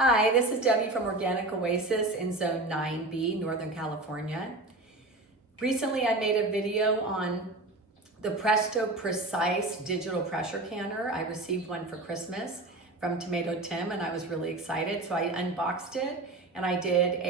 Hi, this is Debbie from Organic Oasis in Zone 9B, Northern California. Recently, I made a video on the Presto Precise digital pressure canner. I received one for Christmas from Tomato Tim, and I was really excited. So I unboxed it, and I did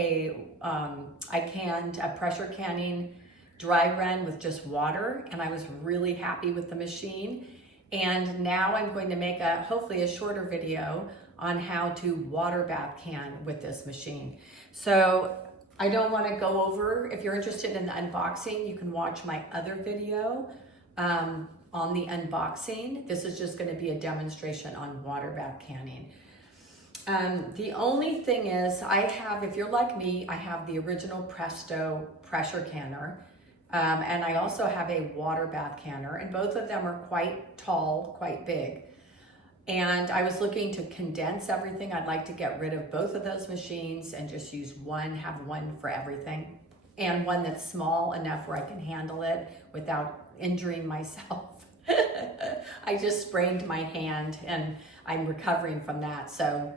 I canned a pressure canning dry run with just water, and I was really happy with the machine. And now I'm going to make hopefully a shorter video on how to water bath can with this machine. So I don't want to go over, if you're interested in the unboxing, you can watch my other video on the unboxing. This is just going to be a demonstration on water bath canning. The only thing is if you're like me, I have the original Presto pressure canner. And I also have a water bath canner, and both of them are quite tall, quite big. And I was looking to condense everything. I'd like to get rid of both of those machines and just use one, have one for everything. And one that's small enough where I can handle it without injuring myself. I just sprained my hand and I'm recovering from that. So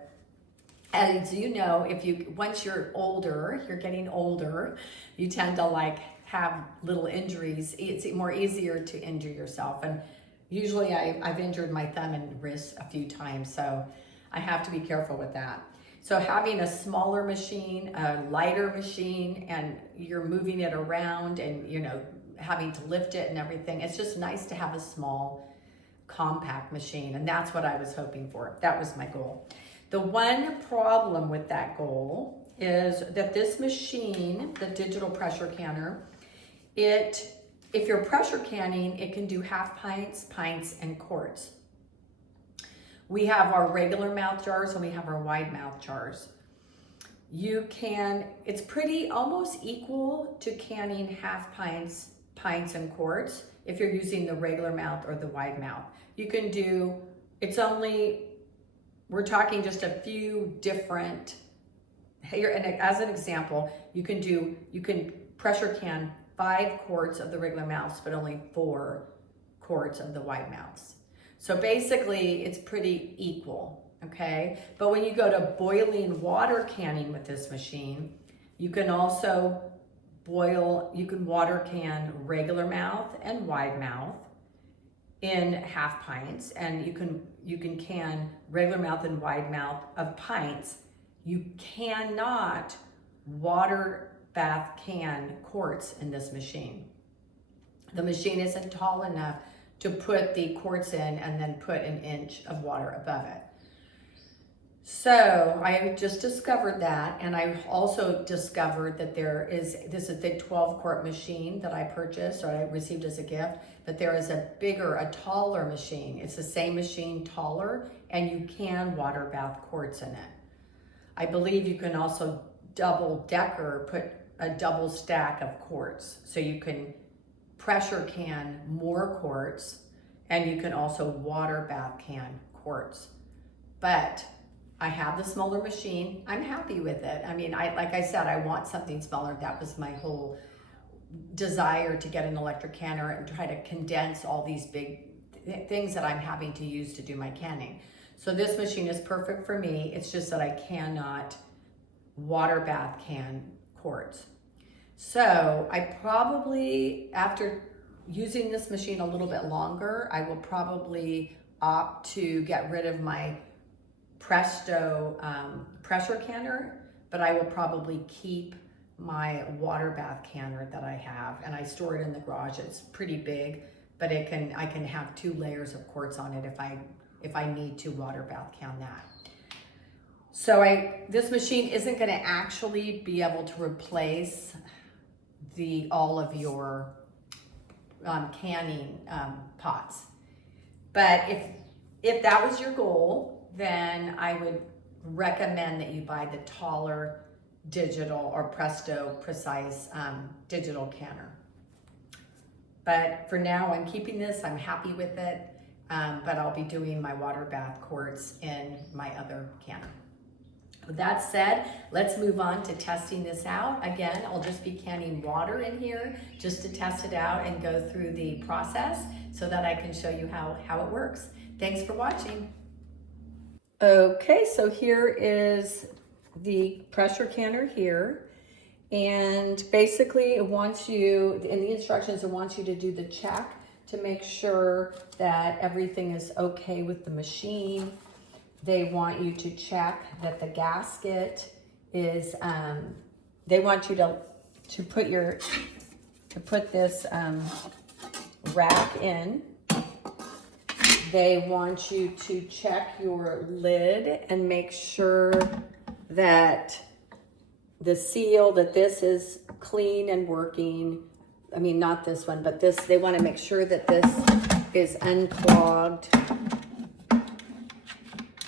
as you know, once you're older, you're getting older, you tend to have little injuries. It's easier to injure yourself. And usually I've injured my thumb and wrist a few times, so I have to be careful with that. So having a smaller machine, a lighter machine, and you're moving it around and having to lift it and everything, it's just nice to have a small, compact machine, and that's what I was hoping for. That was my goal. The one problem with that goal is that this machine, the digital pressure canner, if you're pressure canning, it can do half pints, pints, and quarts. We have our regular mouth jars and we have our wide mouth jars. It's pretty almost equal to canning half pints, pints, and quarts if you're using the regular mouth or the wide mouth. We're talking just a few different, here, and as an example, you can pressure can 5 quarts of the regular mouths, but only 4 quarts of the wide mouths. So basically it's pretty equal, okay? But when you go to boiling water canning with this machine, you can also water can regular mouth and wide mouth in half pints, and you can can regular mouth and wide mouth of pints. You cannot water bath can quarts in this machine. The machine isn't tall enough to put the quarts in and then put an inch of water above it. So I just discovered that, and I also discovered that this is the 12 quart machine that I purchased or I received as a gift, but there is a taller machine. It's the same machine, taller, and you can water bath quarts in it. I believe you can also put a double stack of quarts. So you can pressure can more quarts, and you can also water bath can quarts. But I have the smaller machine. I'm happy with it. I mean, like I said, I want something smaller. That was my whole desire, to get an electric canner and try to condense all these big things that I'm having to use to do my canning. So this machine is perfect for me. It's just that I cannot water bath can quarts. So I probably, after using this machine a little bit longer, I will probably opt to get rid of my Presto pressure canner, but I will probably keep my water bath canner that I have, and I store it in the garage. It's pretty big, but I can have 2 layers of quarts on it if I need to water bath can that. So this machine isn't going to actually be able to replace all of your canning pots. But if that was your goal, then I would recommend that you buy the taller digital or Presto Precise digital canner. But for now, I'm keeping this. I'm happy with it, but I'll be doing my water bath quarts in my other canner. With that said, let's move on to testing this out. Again, I'll just be canning water in here just to test it out and go through the process so that I can show you how it works. Thanks for watching. Okay, so here is the pressure canner here. And basically it wants you, in the instructions, it wants you to do the check to make sure that everything is okay with the machine. They want you to check that the gasket is, they want you to put this rack in. They want you to check your lid and make sure that the seal, that this is clean and working. I mean, not this one, but this, they want to make sure that this is unclogged,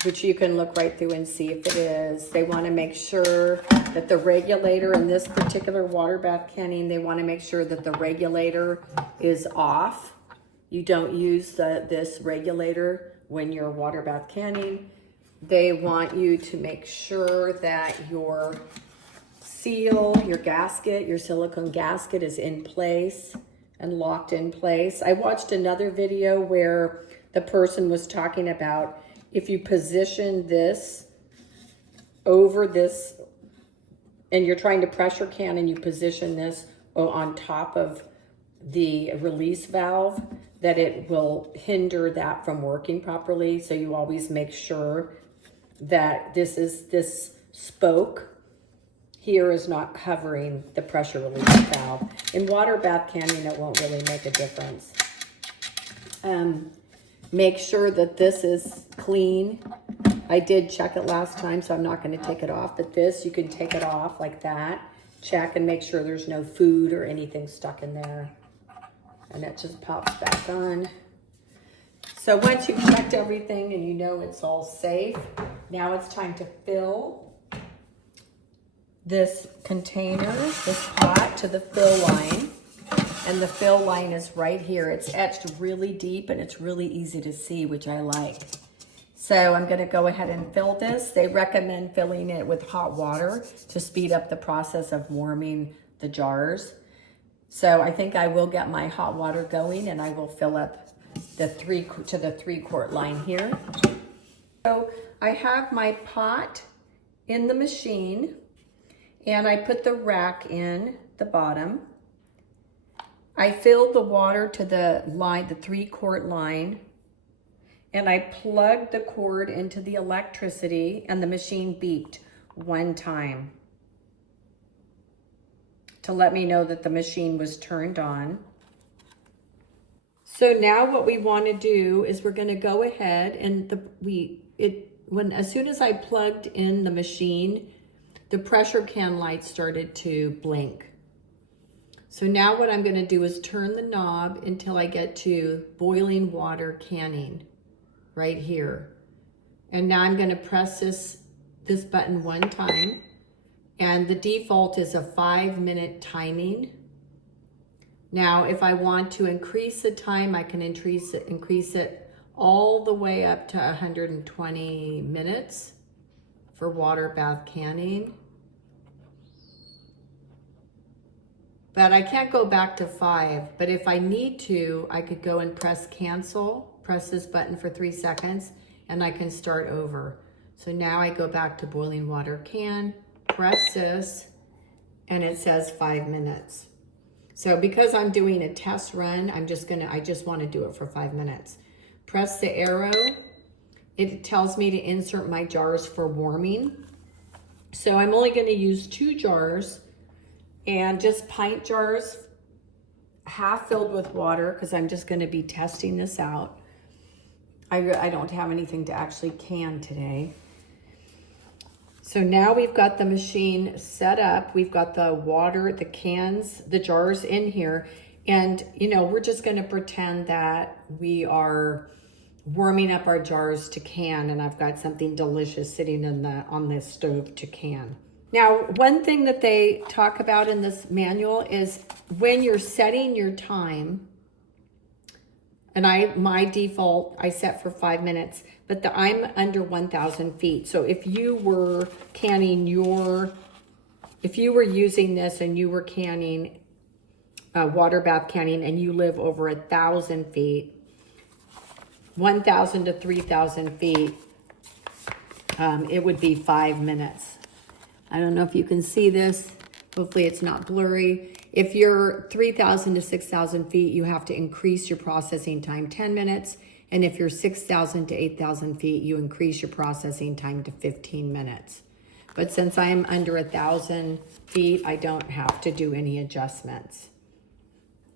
which you can look right through and see if it is. They want to make sure that the regulator in this particular water bath canning, they want to make sure that the regulator is off. You don't use this regulator when you're water bath canning. They want you to make sure that your seal, your gasket, your silicone gasket is in place and locked in place. I watched another video where the person was talking about if you position this over this and you're trying to pressure can and you position this on top of the release valve, that it will hinder that from working properly. So you always make sure that this spoke here is not covering the pressure release valve. In water bath canning, it won't really make a difference. Make sure that this is clean. I did check it last time, so I'm not going to take it off, but this, you can take it off like that. Check and make sure there's no food or anything stuck in there. And it just pops back on. So once you've checked everything and you know it's all safe, now it's time to fill this container, this pot, to the fill line. And the fill line is right here. It's etched really deep and it's really easy to see, which I like. So I'm gonna go ahead and fill this. They recommend filling it with hot water to speed up the process of warming the jars. So I think I will get my hot water going and I will fill up the 3-quart line here. So I have my pot in the machine and I put the rack in the bottom. I filled the water to the line, the 3-quart line, and I plugged the cord into the electricity and the machine beeped 1 time to let me know that the machine was turned on. So now what we want to do is we're going to go ahead and as soon as I plugged in the machine, the pressure can light started to blink. So now what I'm going to do is turn the knob until I get to boiling water canning right here. And now I'm going to press this button 1 time. And the default is a 5-minute timing. Now, if I want to increase the time, I can increase it all the way up to 120 minutes for water bath canning. But I can't go back to 5. But if I need to, I could go and press cancel, press this button for 3 seconds, and I can start over. So now I go back to boiling water can, press this, and it says 5 minutes. So because I'm doing a test run, I just want to do it for 5 minutes. Press the arrow. It tells me to insert my jars for warming. So I'm only going to use 2 jars and just pint jars, half filled with water, because I'm just going to be testing this out. I don't have anything to actually can today. So now we've got the machine set up. We've got the water, the cans, the jars in here. And, we're just going to pretend that we are warming up our jars to can, and I've got something delicious sitting on the stove to can. Now, one thing that they talk about in this manual is when you're setting your time, and my default, I set for 5 minutes, but I'm under 1,000 feet. So if you were using this and you were canning, water bath canning, and you live over 1,000 feet, 1,000 to 3,000 feet, it would be 5 minutes. I don't know if you can see this. Hopefully it's not blurry. If you're 3,000 to 6,000 feet, you have to increase your processing time 10 minutes. And if you're 6,000 to 8,000 feet, you increase your processing time to 15 minutes. But since I'm under 1,000 feet, I don't have to do any adjustments.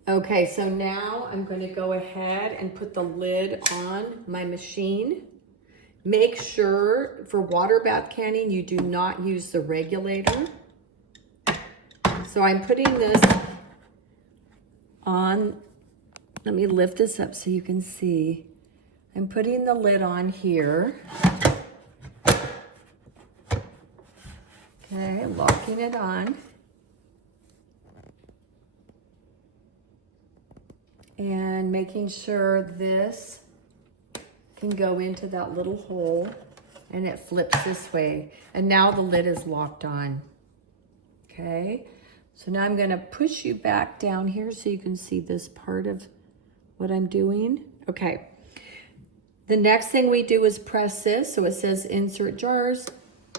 Okay, so now I'm going to go ahead and put the lid on my machine. Make sure for water bath canning, you do not use the regulator. So I'm putting this on. Let me lift this up so you can see. I'm putting the lid on here. Okay, locking it on. And making sure this can go into that little hole, and it flips this way. And now the lid is locked on. Okay, so now I'm gonna push you back down here so you can see this part of what I'm doing. Okay, the next thing we do is press this. So it says insert jars.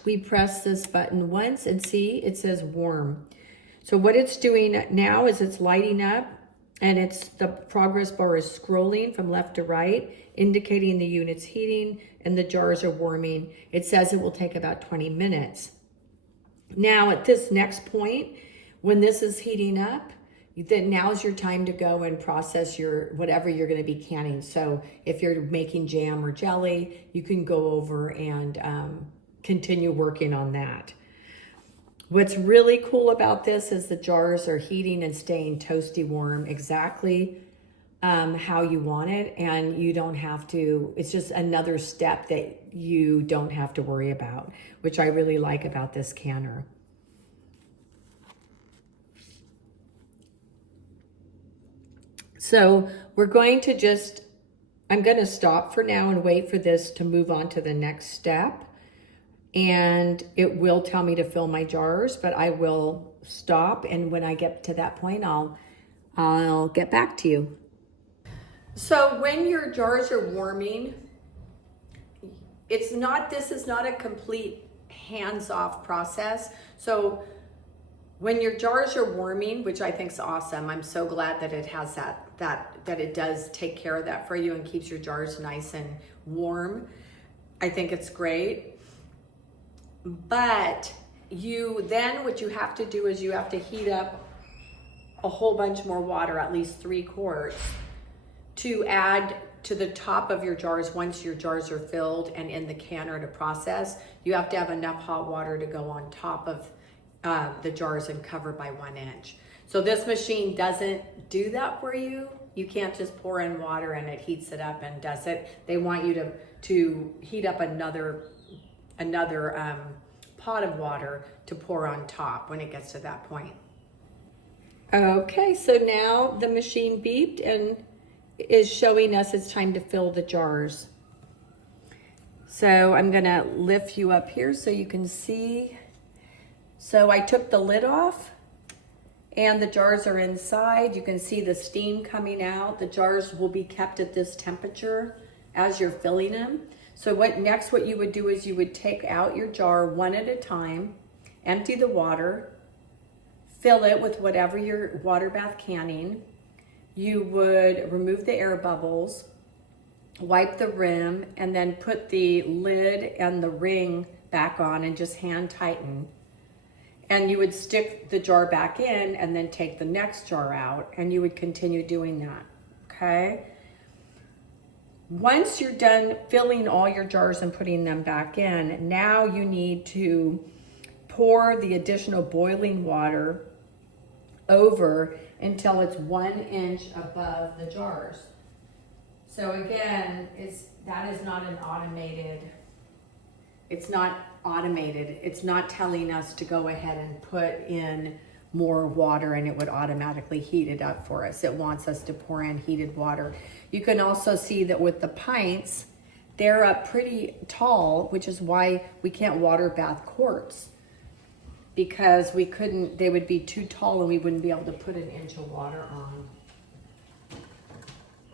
We press this button once and see it says warm. So what it's doing now is it's lighting up, and the progress bar is scrolling from left to right, indicating the unit's heating and the jars are warming. It says it will take about 20 minutes. Now at this next point, when this is heating up, then now's your time to go and process your whatever you're going to be canning. So if you're making jam or jelly, you can go over and continue working on that. What's really cool about this is the jars are heating and staying toasty warm exactly how you want it, and you don't have to, it's just another step that you don't have to worry about, which I really like about this canner. So we're going to I'm going to stop for now and wait for this to move on to the next step. And it will tell me to fill my jars, but I will stop. And when I get to that point, I'll get back to you. So when your jars are warming, this is not a complete hands-off process. So when your jars are warming, which I think is awesome, I'm so glad that it has that it does take care of that for you and keeps your jars nice and warm. I think it's great. But what you have to do is you have to heat up a whole bunch more water, at least 3 quarts, to add to the top of your jars. Once your jars are filled and in the canner to process, you have to have enough hot water to go on top of the jars and cover by 1 inch. So this machine doesn't do that for you. You can't just pour in water and it heats it up and does it. They want you to heat up another pot of water to pour on top when it gets to that point. Okay, so now the machine beeped and is showing us it's time to fill the jars. So I'm gonna lift you up here so you can see. So I took the lid off and the jars are inside. You can see the steam coming out. The jars will be kept at this temperature as you're filling them. So what you would do is you would take out your jar one at a time, empty the water, fill it with whatever your water bath canning. You would remove the air bubbles, wipe the rim, and then put the lid and the ring back on and just hand tighten. And you would stick the jar back in and then take the next jar out, and you would continue doing that, okay? Once you're done filling all your jars and putting them back in, now you need to pour the additional boiling water over until it's 1 inch above the jars. So again, that is not automated. It's not telling us to go ahead and put in more water and it would automatically heat it up for us. It wants us to pour in heated water. You can also see that with the pints, they're up pretty tall, which is why we can't water bath quarts, because they would be too tall and we wouldn't be able to put 1 inch of water on.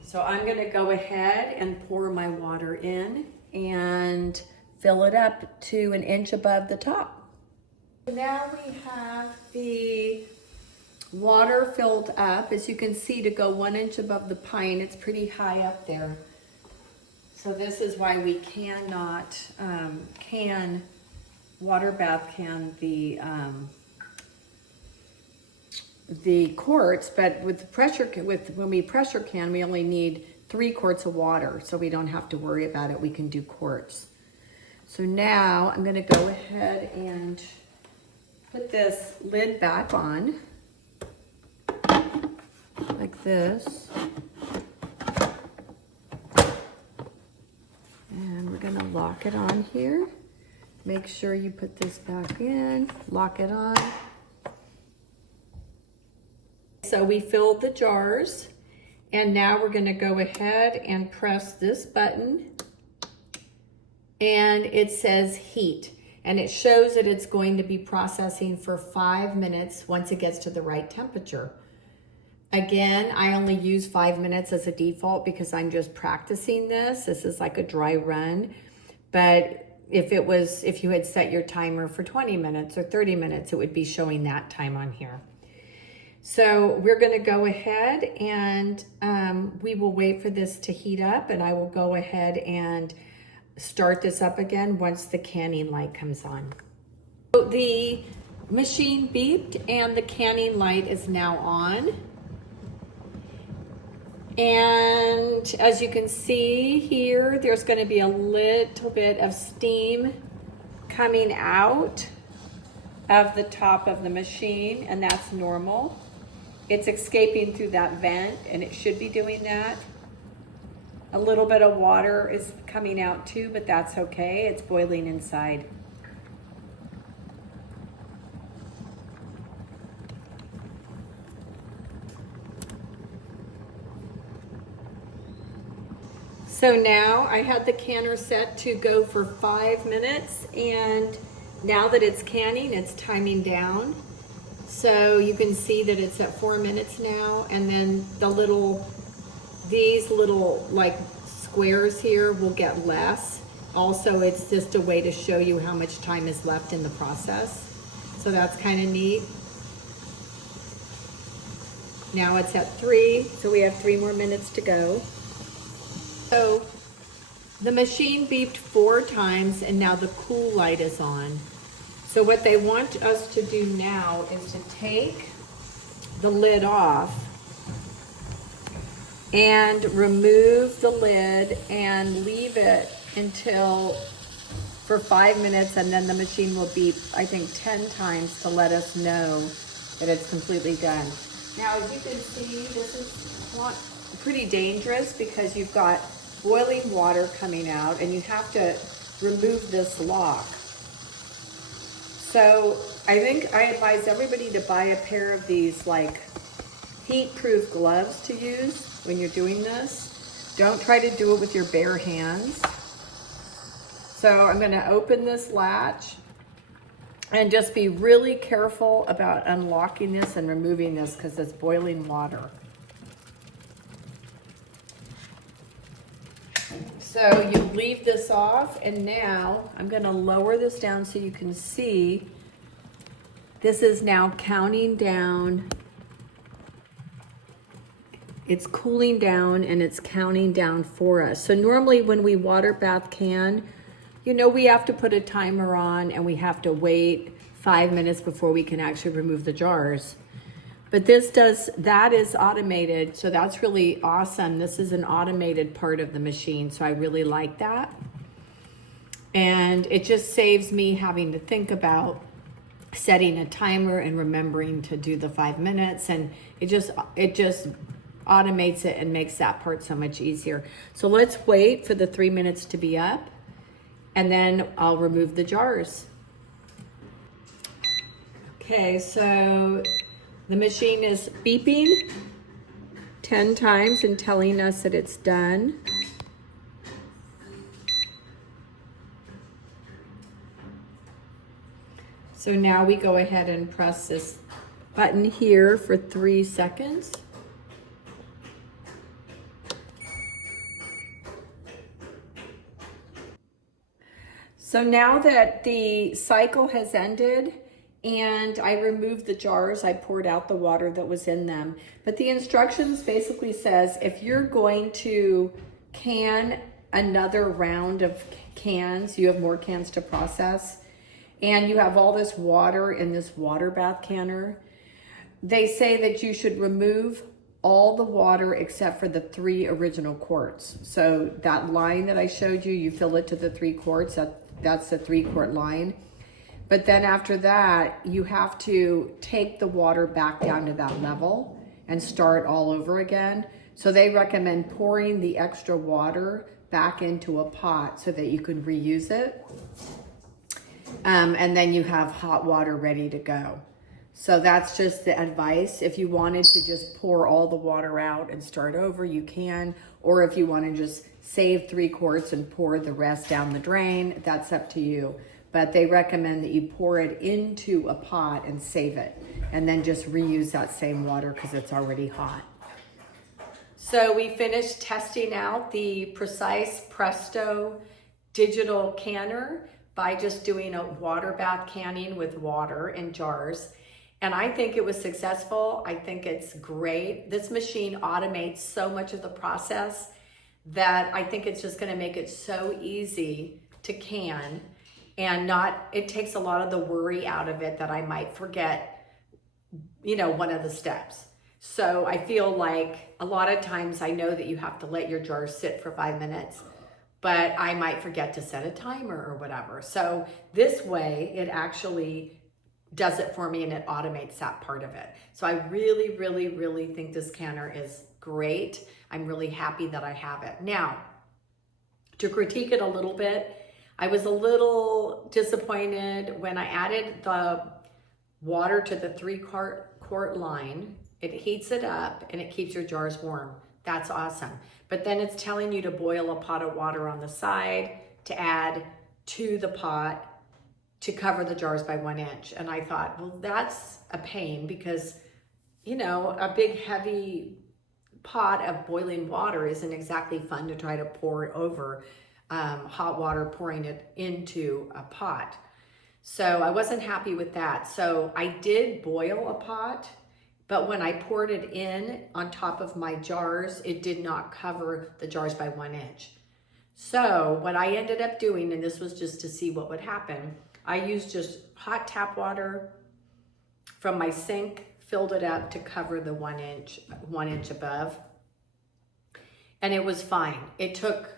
So I'm gonna go ahead and pour my water in and fill it up to 1 inch above the top. Now we have the water filled up. As you can see, to go 1 inch above the pine, it's pretty high up there. So this is why we cannot water bath can the quarts, but with the pressure, when we pressure can, we only need 3 quarts of water, so we don't have to worry about it. We can do quarts. So now I'm going to go ahead and put this lid back on like this. And we're going to lock it on here. Make sure you put this back in, lock it on. So we filled the jars, and now we're going to go ahead and press this button, and it says heat, and it shows that it's going to be processing for 5 minutes once it gets to the right temperature. Again, I only use 5 minutes as a default because I'm just practicing this. This is like a dry run, but if you had set your timer for 20 minutes or 30 minutes, it would be showing that time on here. So we're going to go ahead and we will wait for this to heat up, and I will go ahead and start this up again once the canning light comes on. So the machine beeped and the canning light is now on. And as you can see here, there's going to be a little bit of steam coming out of the top of the machine, and that's normal. It's escaping through that vent, and it should be doing that. A little bit of water is coming out too, but that's okay. It's boiling inside. So now I had the canner set to go for 5 minutes, and now that it's canning, it's timing down. So you can see that it's at 4 minutes now, and then these little like squares here will get less. Also, it's just a way to show you how much time is left in the process. So that's kind of neat. Now it's at 3, so we have 3 more minutes to go. So the machine beeped 4 times, and now the cool light is on. So what they want us to do now is to take the lid off and remove the lid and leave it for 5 minutes, and then the machine will beep, I think, 10 times to let us know that it's completely done. Now, as you can see, this is pretty dangerous because you've got boiling water coming out, and you have to remove this lock. So I think I advise everybody to buy a pair of these like heat-proof gloves to use when you're doing this. Don't try to do it with your bare hands. So I'm going to open this latch and just be really careful about unlocking this and removing this because it's boiling water. So you leave this off, and now I'm going to lower this down so you can see this is now counting down. It's cooling down and it's counting down for us. So normally when we water bath can, we have to put a timer on and we have to wait 5 minutes before we can actually remove the jars. But that is automated, so that's really awesome. This is an automated part of the machine, so I really like that. And it just saves me having to think about setting a timer and remembering to do the 5 minutes, and it just automates it and makes that part so much easier. So let's wait for the 3 minutes to be up, and then I'll remove the jars. Okay, so the machine is beeping 10 times and telling us that it's done. So now we go ahead and press this button here for 3 seconds. So now that the cycle has ended and I removed the jars, I poured out the water that was in them. But the instructions basically says if you're going to can another round of cans, you have more cans to process, and you have all this water in this water bath canner, they say that you should remove all the water except for the 3 original quarts. So that line that I showed you, you fill it to the 3 quarts, that's the 3-quart line. But then after that, you have to take the water back down to that level and start all over again. So they recommend pouring the extra water back into a pot so that you can reuse it. And then you have hot water ready to go. So that's just the advice. If you wanted to just pour all the water out and start over, you can. Or if you want to just save 3 quarts and pour the rest down the drain, that's up to you. But they recommend that you pour it into a pot and save it. And then just reuse that same water because it's already hot. So we finished testing out the Precise Presto digital canner by just doing a water bath canning with water in jars. And I think it was successful. I think it's great. This machine automates so much of the process that I think it's just gonna make it so easy to can, and it takes a lot of the worry out of it that I might forget, one of the steps. So I feel like a lot of times I know that you have to let your jars sit for 5 minutes, but I might forget to set a timer or whatever. So this way it actually does it for me and it automates that part of it. So I really, really, really think this canner is great. I'm really happy that I have it. Now, to critique it a little bit, I was a little disappointed when I added the water to the 3-quart line. It heats it up and it keeps your jars warm. That's awesome. But then it's telling you to boil a pot of water on the side to add to the pot to cover the jars by 1 inch. And I thought, well, that's a pain because, a big heavy pot of boiling water isn't exactly fun to try to pour over hot water, pouring it into a pot. So I wasn't happy with that. So I did boil a pot, but when I poured it in on top of my jars, it did not cover the jars by 1 inch. So what I ended up doing, and this was just to see what would happen, I used just hot tap water from my sink, filled it up to cover the 1 inch above, and it was fine. It took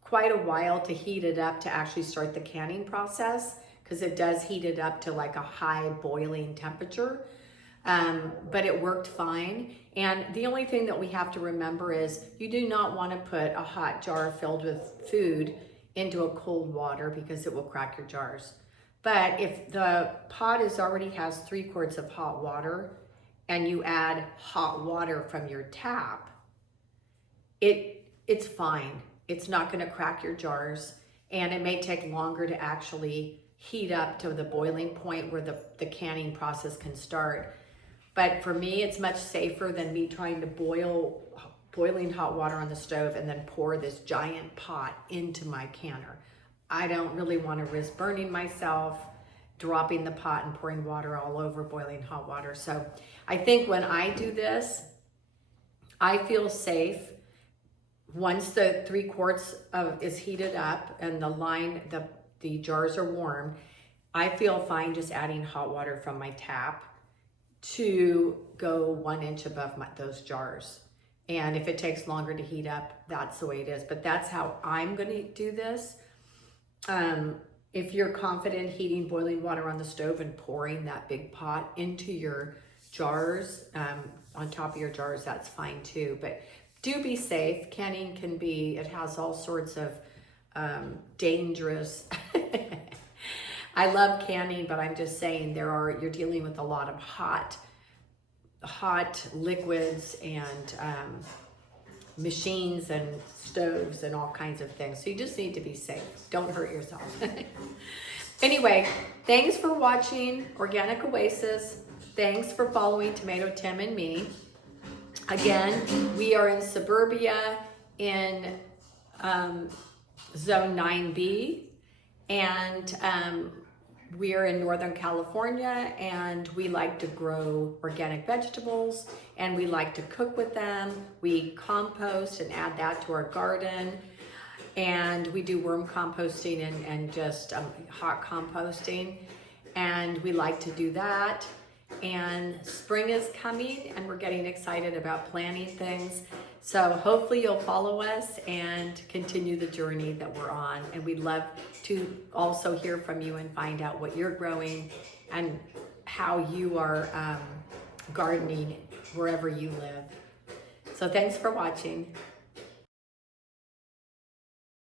quite a while to heat it up to actually start the canning process because it does heat it up to like a high boiling temperature, but it worked fine. And the only thing that we have to remember is you do not want to put a hot jar filled with food into a cold water because it will crack your jars. But if the pot already has 3 quarts of hot water and you add hot water from your tap, it's fine. It's not going to crack your jars, and it may take longer to actually heat up to the boiling point where the canning process can start. But for me, it's much safer than me trying to boiling hot water on the stove and then pour this giant pot into my canner. I don't really want to risk burning myself, dropping the pot and pouring water all over boiling hot water. So I think when I do this, I feel safe. Once the 3 quarts is heated up and the jars are warm, I feel fine just adding hot water from my tap to go 1 inch above those jars. And if it takes longer to heat up, that's the way it is. But that's how I'm going to do this. If you're confident heating boiling water on the stove and pouring that big pot into your jars, on top of your jars, that's fine too. But do be safe. Canning it has all sorts of dangerous. I love canning, but I'm just saying you're dealing with a lot of hot liquids and machines and stoves and all kinds of things. So you just need to be safe. Don't hurt yourself. Anyway, thanks for watching Organic Oasis. Thanks for following Tomato Tim and me. Again, we are in suburbia in Zone 9B. And we're in Northern California, and we like to grow organic vegetables, and we like to cook with them. We compost and add that to our garden. And we do worm composting and just hot composting. And we like to do that. And spring is coming, and we're getting excited about planting things. So hopefully you'll follow us and continue the journey that we're on. And we'd love to also hear from you and find out what you're growing and how you are gardening wherever you live. So thanks for watching.